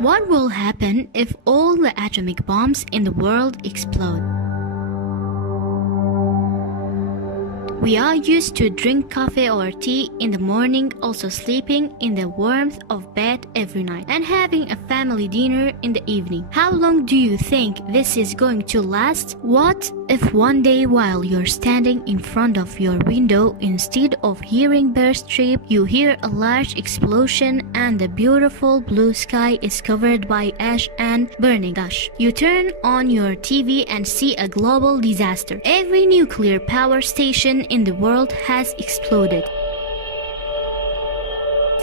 What will happen if all the atomic bombs in the world explode? We are used to drink coffee or tea in the morning, also sleeping in the warmth of bed every night, and having a family dinner in the evening. How long do you think this is going to last? What if one day while you're standing in front of your window, instead of hearing birds chirp, you hear a large explosion and the beautiful blue sky is covered by ash and burning dust? You turn on your TV and see a global disaster. Every nuclear power station in the world has exploded.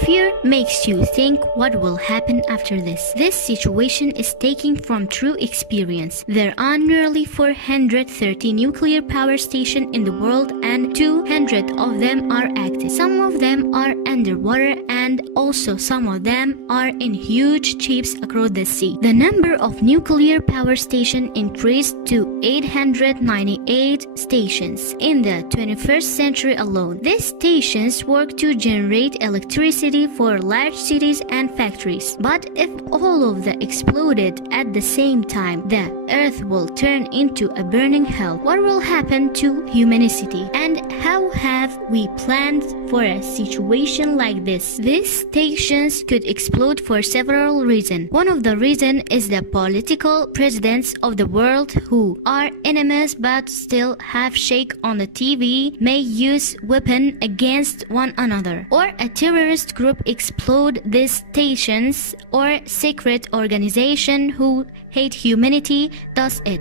Fear makes you think what will happen after this. This situation is taken from true experience. There are nearly 430 nuclear power stations in the world and 200 of them are active. Some of them are underwater and also some of them are in huge ships across the sea. The number of nuclear power stations increased to 898 stations in the 21st century alone. These stations work to generate electricity for large cities and factories. But if all of them exploded at the same time, the earth will turn into a burning hell. What will happen to humanity? And how have we planned for a situation like this? These stations could explode for several reasons. One of the reasons is the political presidents of the world who are enemies but still have shake on the TV may use weapons against one another, or a terrorist group explode these stations, or secret organization who hate humanity does it.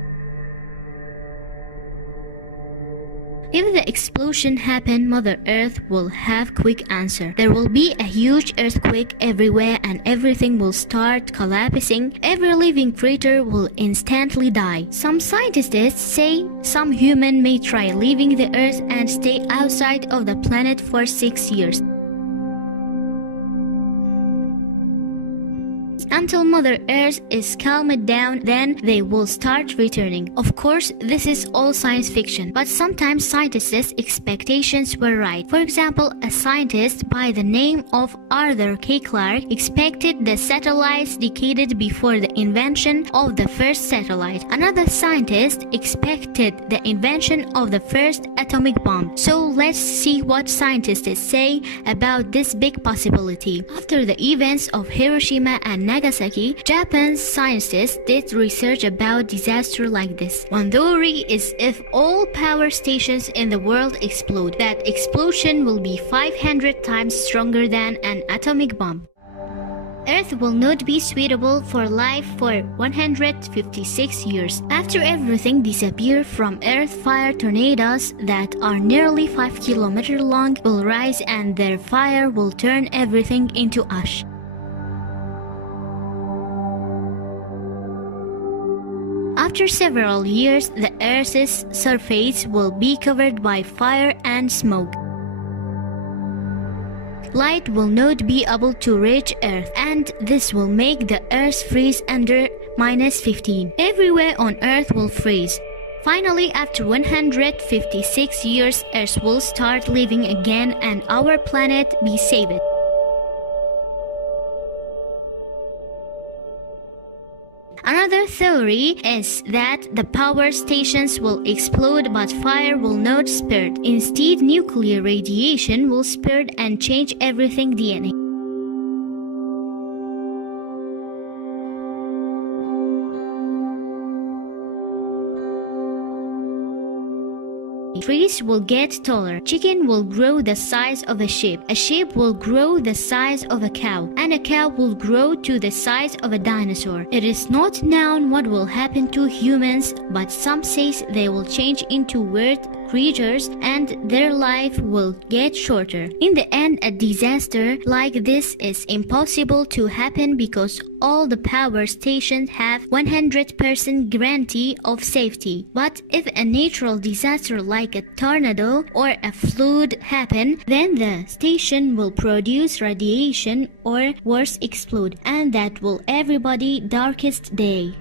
If the explosion happens, Mother Earth will have quick answer. There will be a huge earthquake everywhere and everything will start collapsing. Every living creature will instantly die. Some scientists say some human may try leaving the Earth and stay outside of the planet for 6 years. Until Mother Earth is calmed down, then they will start returning. Of course, this is all science fiction, but sometimes scientists' expectations were right. For example, a scientist by the name of Arthur K. Clarke expected the satellites decades before the invention of the first satellite. Another scientist expected the invention of the first atomic bomb. So let's see what scientists say about this big possibility. After the events of Hiroshima and Nagasaki, Japan's scientists did research about disaster like this. One theory is if all power stations in the world explode, that explosion will be 500 times stronger than an atomic bomb. Earth will not be suitable for life for 156 years. After everything disappears from Earth, fire tornadoes that are nearly 5 kilometers long will rise and their fire will turn everything into ash. After several years, the Earth's surface will be covered by fire and smoke. Light will not be able to reach Earth, and this will make the Earth freeze under -15. Everywhere on Earth will freeze. Finally, after 156 years, Earth will start living again and our planet be saved. Another theory is that the power stations will explode but fire will not spread. Instead, nuclear radiation will spread and change everything DNA. Trees will get taller. Chicken will grow the size of a sheep. A sheep will grow the size of a cow. And a cow will grow to the size of a dinosaur. It is not known what will happen to humans, but some say they will change into weird creatures and their life will get shorter. In the end, a disaster like this is impossible to happen because all the power stations have 100% guarantee of safety. But if a natural disaster like a tornado or a flood happen, then the station will produce radiation or worse explode, and that will everybody darkest day.